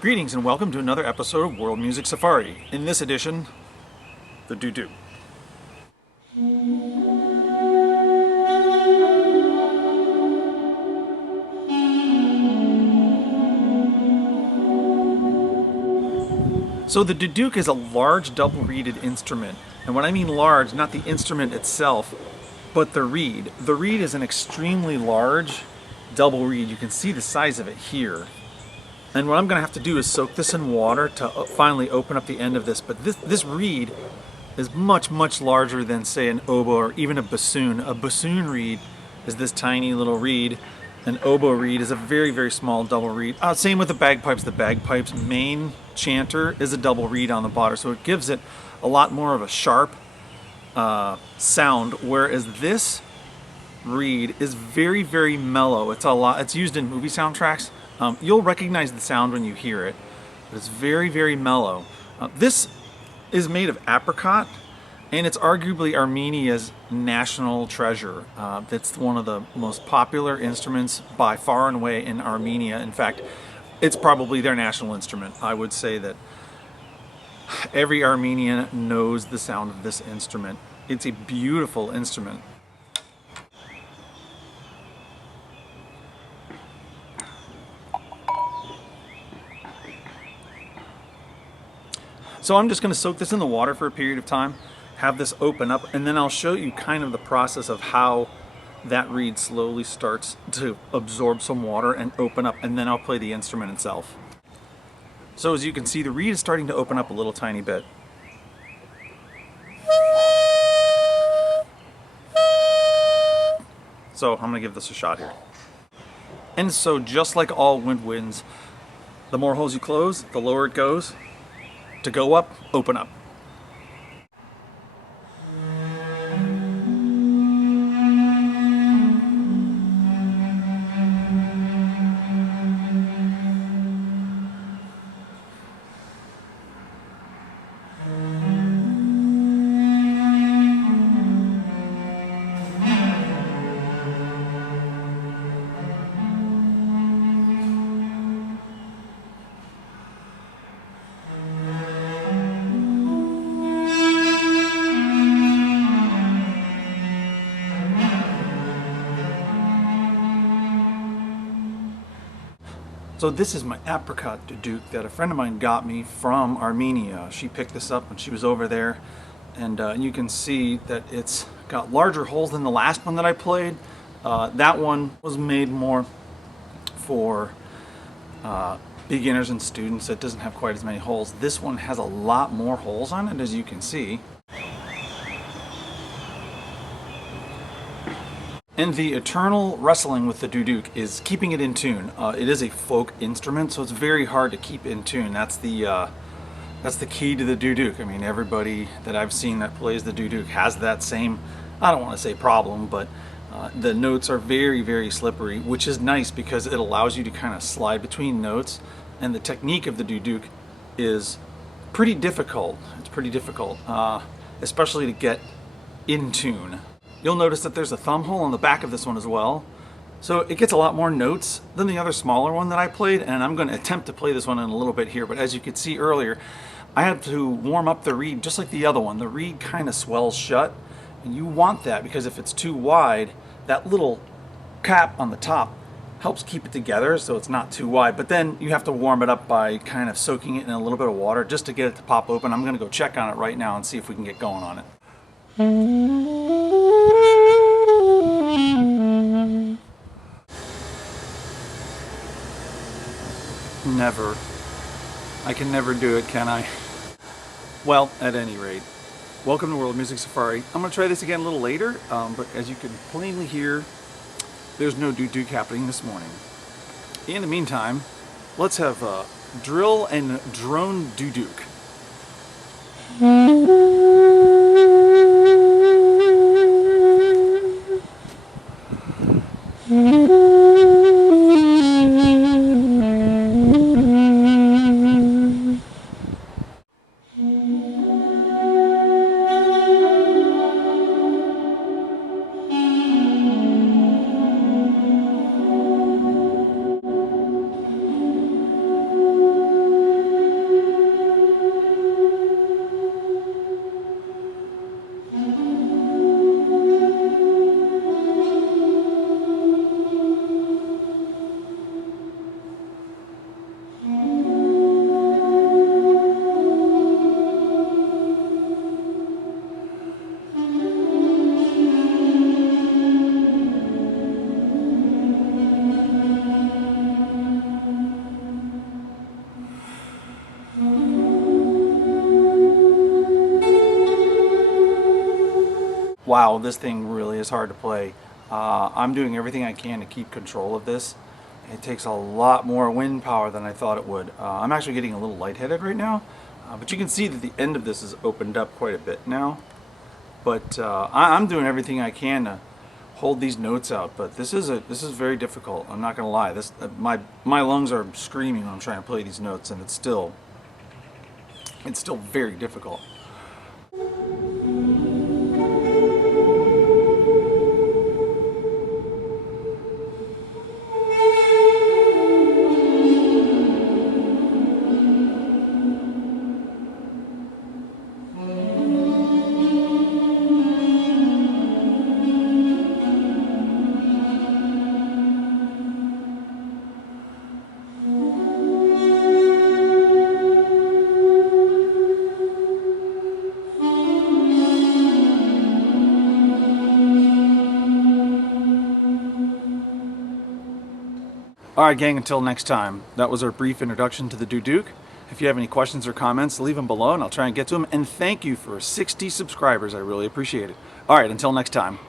Greetings and welcome to another episode of World Music Safari. In this edition, the duduk. So the duduk is a large double-reeded instrument. And when I mean large, not the instrument itself, but the reed. The reed is an extremely large double reed. You can see the size of it here. And what I'm going to have to do is soak this in water to finally open up the end of this. But this reed is much, much larger than, say, an oboe or even a bassoon. A bassoon reed is this tiny little reed. An oboe reed is a very, very small double reed. Same with the bagpipes. The bagpipes main chanter is a double reed on the bottom, so it gives it a lot more of a sharp sound, whereas this reed is very, very mellow. It's used in movie soundtracks. You'll recognize the sound when you hear it, but it's very, very mellow. This is made of apricot, and it's arguably Armenia's national treasure. It's one of the most popular instruments by far and away in Armenia. In fact, it's probably their national instrument. I would say that every Armenian knows the sound of this instrument. It's a beautiful instrument. So I'm just going to soak this in the water for a period of time, have this open up, and then I'll show you kind of the process of how that reed slowly starts to absorb some water and open up, and then I'll play the instrument itself. So as you can see, the reed is starting to open up a little tiny bit. So I'm going to give this a shot here. And so just like all woodwinds, the more holes you close, the lower it goes. To go up, open up. So this is my Apricot Duduk that a friend of mine got me from Armenia. She picked this up when she was over there, and you can see that it's got larger holes than the last one that I played. That one was made more for beginners and students. It doesn't have quite as many holes. This one has a lot more holes on it, as you can see. And the eternal wrestling with the duduk is keeping it in tune. It is a folk instrument, so it's very hard to keep in tune. That's the key to the duduk. I mean, everybody that I've seen that plays the duduk has that same, I don't want to say problem, but the notes are very, very slippery, which is nice because it allows you to kind of slide between notes. And the technique of the duduk is pretty difficult. It's pretty difficult, especially to get in tune. You'll notice that there's a thumb hole on the back of this one as well. So it gets a lot more notes than the other smaller one that I played, and I'm going to attempt to play this one in a little bit here. But as you could see earlier, I had to warm up the reed just like the other one. The reed kind of swells shut, and you want that because if it's too wide, that little cap on the top helps keep it together so it's not too wide. But then you have to warm it up by kind of soaking it in a little bit of water just to get it to pop open. I'm going to go check on it right now and see if we can get going on it. Never. I can never do it, can I? Well, at any rate, welcome to World Music Safari. I'm going to try this again a little later, but as you can plainly hear, there's no duduk happening this morning. In the meantime, let's have drill and drone duduk. wow, this thing really is hard to play. I'm doing everything I can to keep control of this. It takes a lot more wind power than I thought it would. I'm actually getting a little lightheaded right now, but you can see that the end of this is opened up quite a bit now. But I'm doing everything I can to hold these notes out. But this is very difficult. I'm not gonna lie. My lungs are screaming when I'm trying to play these notes, and it's still very difficult. Alright gang, until next time, that was our brief introduction to the Duduk. If you have any questions or comments, leave them below and I'll try and get to them. And thank you for 60 subscribers, I really appreciate it. Alright, until next time.